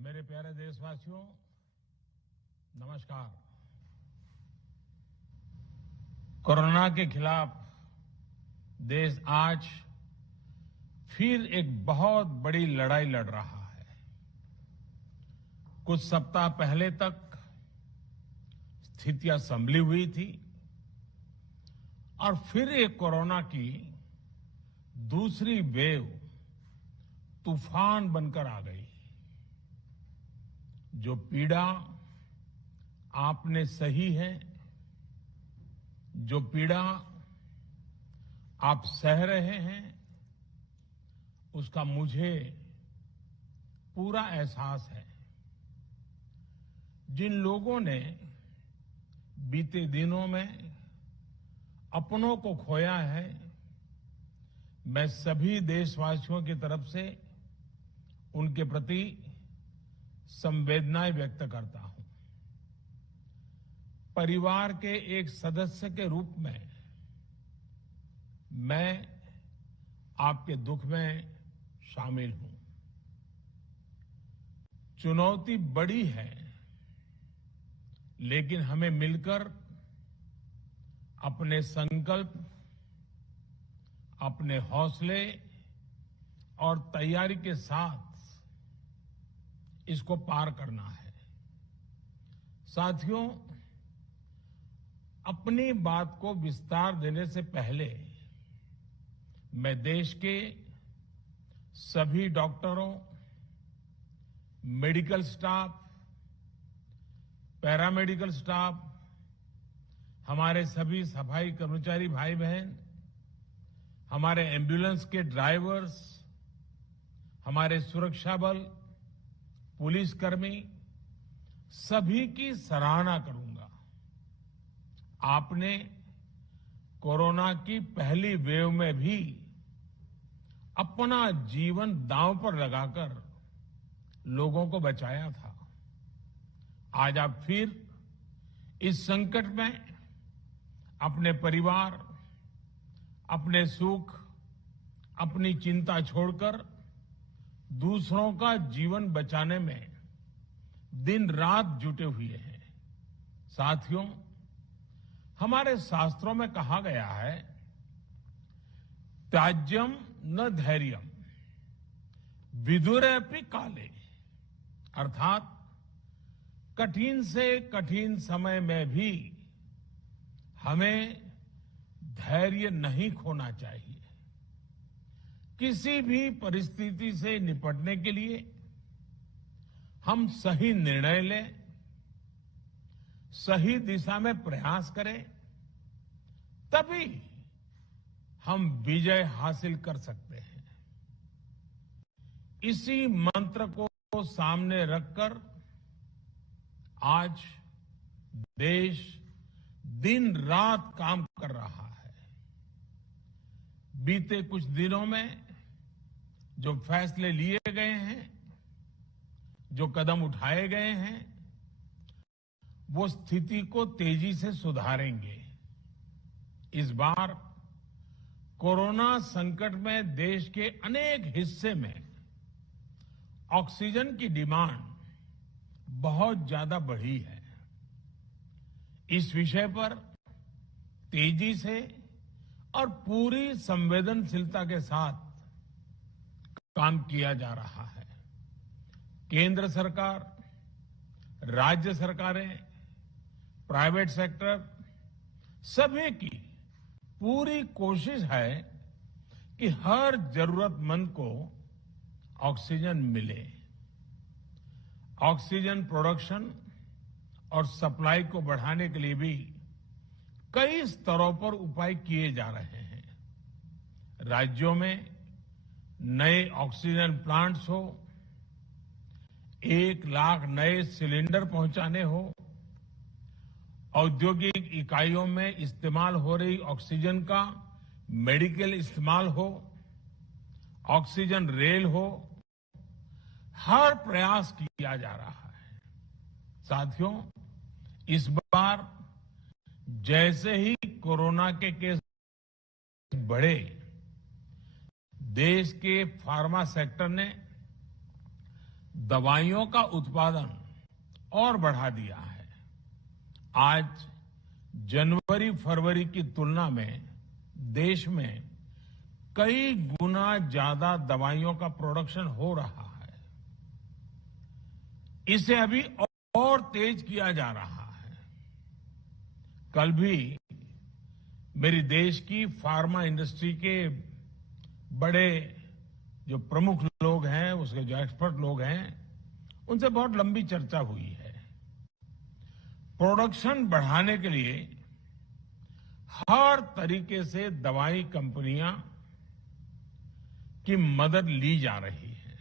मेरे प्यारे देशवासियों, नमस्कार। कोरोना के खिलाफ देश आज फिर एक बहुत बड़ी लड़ाई लड़ रहा है। कुछ सप्ताह पहले तक स्थितियां संभली हुई थी और फिर एक कोरोना की दूसरी वेव तूफान बनकर आ गई। जो पीड़ा आपने सही है, जो पीड़ा आप सह रहे हैं, उसका मुझे पूरा एहसास है। जिन लोगों ने बीते दिनों में अपनों को खोया है, मैं सभी देशवासियों की तरफ से उनके प्रति संवेदनाएं व्यक्त करता हूं। परिवार के एक सदस्य के रूप में मैं आपके दुख में शामिल हूं। चुनौती बड़ी है, लेकिन हमें मिलकर अपने संकल्प, अपने हौसले और तैयारी के साथ इसको पार करना है। साथियों, अपनी बात को विस्तार देने से पहले मैं देश के सभी डॉक्टरों, मेडिकल स्टाफ, पैरामेडिकल स्टाफ, हमारे सभी सफाई कर्मचारी भाई बहन, हमारे एम्बुलेंस के ड्राइवर्स, हमारे सुरक्षा बल, पुलिसकर्मी, सभी की सराहना करूंगा। आपने कोरोना की पहली वेव में भी अपना जीवन दांव पर लगाकर लोगों को बचाया था। आज आप फिर इस संकट में अपने परिवार, अपने सुख, अपनी चिंता छोड़कर दूसरों का जीवन बचाने में दिन रात जुटे हुए हैं। साथियों, हमारे शास्त्रों में कहा गया है, त्याज्यम न धैर्यम विदुरेऽपि काले, अर्थात कठिन से कठिन समय में भी हमें धैर्य नहीं खोना चाहिए। किसी भी परिस्थिति से निपटने के लिए हम सही निर्णय लें, सही दिशा में प्रयास करें, तभी हम विजय हासिल कर सकते हैं। इसी मंत्र को सामने रखकर आज देश दिन रात काम कर रहा है। बीते कुछ दिनों में जो फैसले लिए गए हैं, जो कदम उठाए गए हैं, वो स्थिति को तेजी से सुधारेंगे। इस बार कोरोना संकट में देश के अनेक हिस्से में ऑक्सीजन की डिमांड बहुत ज्यादा बढ़ी है। इस विषय पर तेजी से और पूरी संवेदनशीलता के साथ काम किया जा रहा है। केंद्र सरकार, राज्य सरकारें, प्राइवेट सेक्टर, सभी की पूरी कोशिश है कि हर जरूरतमंद को ऑक्सीजन मिले। ऑक्सीजन प्रोडक्शन और सप्लाई को बढ़ाने के लिए भी कई स्तरों पर उपाय किए जा रहे हैं। राज्यों में नए ऑक्सीजन प्लांट्स हो, 1 लाख नए सिलेंडर पहुंचाने हो, औद्योगिक इकाइयों में इस्तेमाल हो रही ऑक्सीजन का मेडिकल इस्तेमाल हो, ऑक्सीजन रेल हो, हर प्रयास किया जा रहा है। साथियों, इस बार जैसे ही कोरोना के केस बढ़े, देश के फार्मा सेक्टर ने दवाइयों का उत्पादन और बढ़ा दिया है। आज जनवरी फरवरी की तुलना में देश में कई गुना ज्यादा दवाइयों का प्रोडक्शन हो रहा है। इसे अभी और तेज किया जा रहा है। कल भी मेरी देश की फार्मा इंडस्ट्री के बड़े जो प्रमुख लोग हैं, उसके जो एक्सपर्ट लोग हैं, उनसे बहुत लंबी चर्चा हुई है। प्रोडक्शन बढ़ाने के लिए हर तरीके से दवाई कंपनियां की मदद ली जा रही है।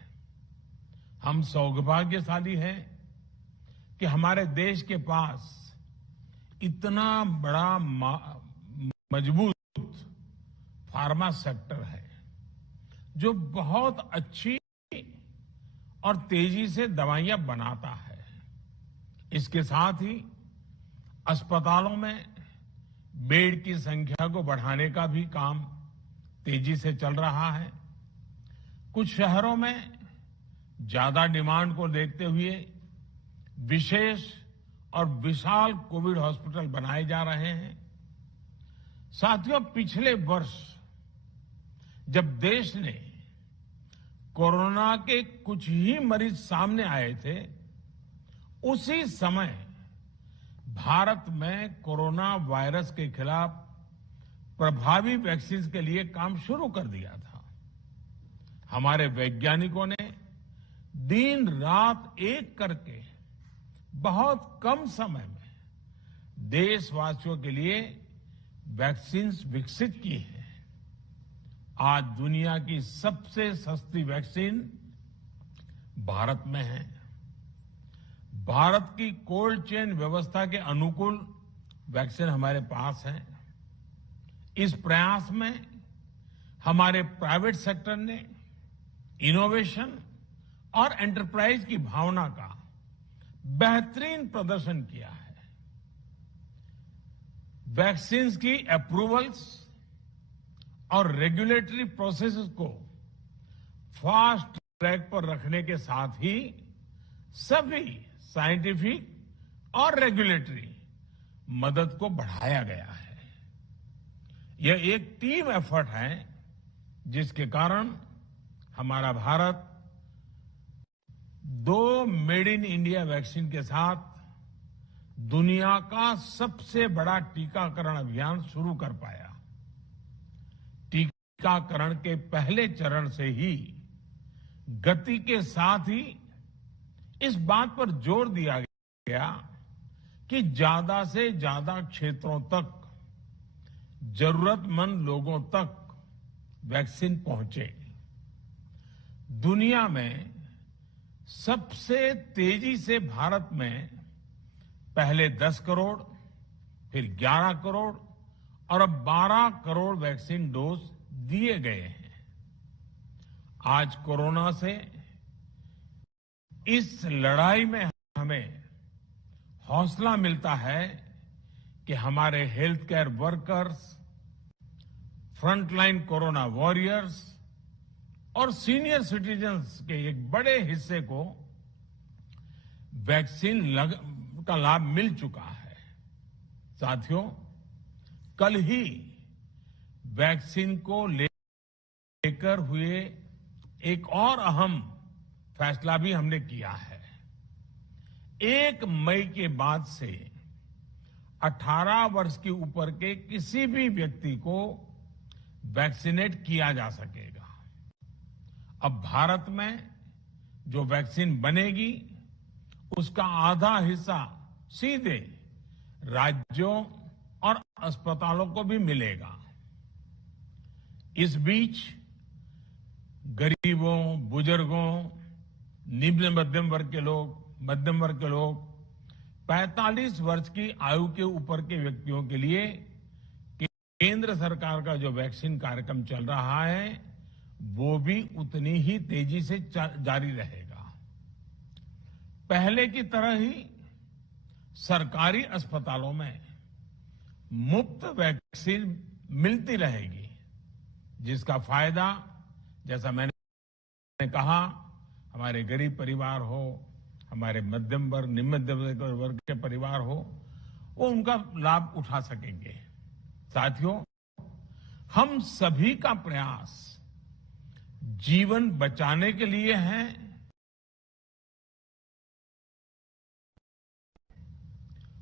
हम सौभाग्यशाली हैं कि हमारे देश के पास इतना बड़ा मजबूत फार्मा सेक्टर है जो बहुत अच्छी और तेजी से दवाइयां बनाता है। इसके साथ ही अस्पतालों में बेड की संख्या को बढ़ाने का भी काम तेजी से चल रहा है। कुछ शहरों में ज्यादा डिमांड को देखते हुए विशेष और विशाल कोविड हॉस्पिटल बनाए जा रहे हैं। साथियों, पिछले वर्ष जब देश ने कोरोना के कुछ ही मरीज सामने आए थे, उसी समय भारत में कोरोना वायरस के खिलाफ प्रभावी वैक्सीन के लिए काम शुरू कर दिया था। हमारे वैज्ञानिकों ने दिन रात एक करके बहुत कम समय में देशवासियों के लिए वैक्सीन विकसित की है। आज दुनिया की सबसे सस्ती वैक्सीन भारत में है। भारत की कोल्ड चेन व्यवस्था के अनुकूल वैक्सीन हमारे पास है। इस प्रयास में हमारे प्राइवेट सेक्टर ने इनोवेशन और एंटरप्राइज की भावना का बेहतरीन प्रदर्शन किया है। वैक्सीन की अप्रूवल्स और रेगुलेटरी प्रोसेसेस को फास्ट ट्रैक पर रखने के साथ ही सभी साइंटिफिक और रेगुलेटरी मदद को बढ़ाया गया है। यह एक टीम एफर्ट है जिसके कारण हमारा Bharat 2 made in India vaccine के साथ दुनिया का सबसे बड़ा टीकाकरण अभियान शुरू कर पाया। टीकाकरण के पहले चरण से ही गति के साथ ही इस बात पर जोर दिया गया कि ज्यादा से ज्यादा क्षेत्रों तक, जरूरतमंद लोगों तक वैक्सीन पहुंचे। दुनिया में सबसे तेजी से भारत में पहले 10 करोड़, फिर 11 करोड़ और अब 12 करोड़ वैक्सीन डोज दिए गए हैं। आज कोरोना से इस लड़ाई में हमें हौसला मिलता है कि हमारे health care workers, frontline corona warriors और सीनियर सिटीजन्स के एक बड़े हिस्से को वैक्सीन का लाभ मिल चुका है। साथियों, कल ही वैक्सीन को लेकर हुए एक और अहम फैसला भी हमने किया है। 1 मई के बाद से 18 वर्ष के ऊपर के किसी भी व्यक्ति को वैक्सीनेट किया जा सकेगा। अब भारत में जो वैक्सीन बनेगी उसका आधा हिस्सा सीधे राज्यों और अस्पतालों को भी मिलेगा। इस बीच गरीबों, बुजुर्गों, निम्न मध्यम वर्ग के लोग 45 वर्ष की आयु के ऊपर के व्यक्तियों के लिए केंद्र सरकार का जो वैक्सीन कार्यक्रम चल रहा है वो भी उतनी ही तेजी से जारी रहेगा। पहले की तरह ही सरकारी अस्पतालों में मुफ्त वैक्सीन मिलती रहेगी, जिसका फायदा, जैसा मैंने कहा, हमारे गरीब परिवार हो, हमारे मध्यम वर्ग, निम्न मध्यम वर्ग के परिवार हो, वो उनका लाभ उठा सकेंगे। साथियों, हम सभी का प्रयास जीवन बचाने के लिए है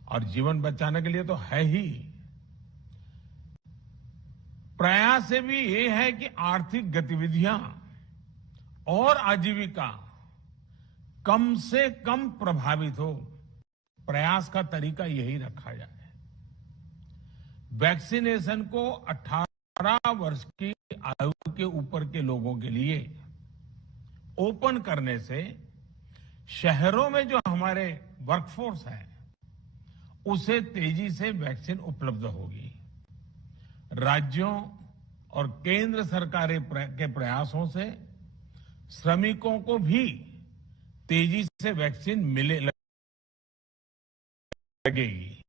और जीवन बचाने के लिए तो है ही। प्रयास से भी ये है कि आर्थिक गतिविधियां और आजीविका कम से कम प्रभावित हो। प्रयास का तरीका यही रखा जाए। वैक्सीनेशन को 18 वर्ष की आयु के ऊपर के लोगों के लिए ओपन करने से शहरों में जो हमारे वर्कफोर्स है उसे तेजी से वैक्सीन उपलब्ध होगी। राज्यों और केंद्र सरकार के प्रयासों से श्रमिकों को भी तेजी से वैक्सीन मिले लगेगी।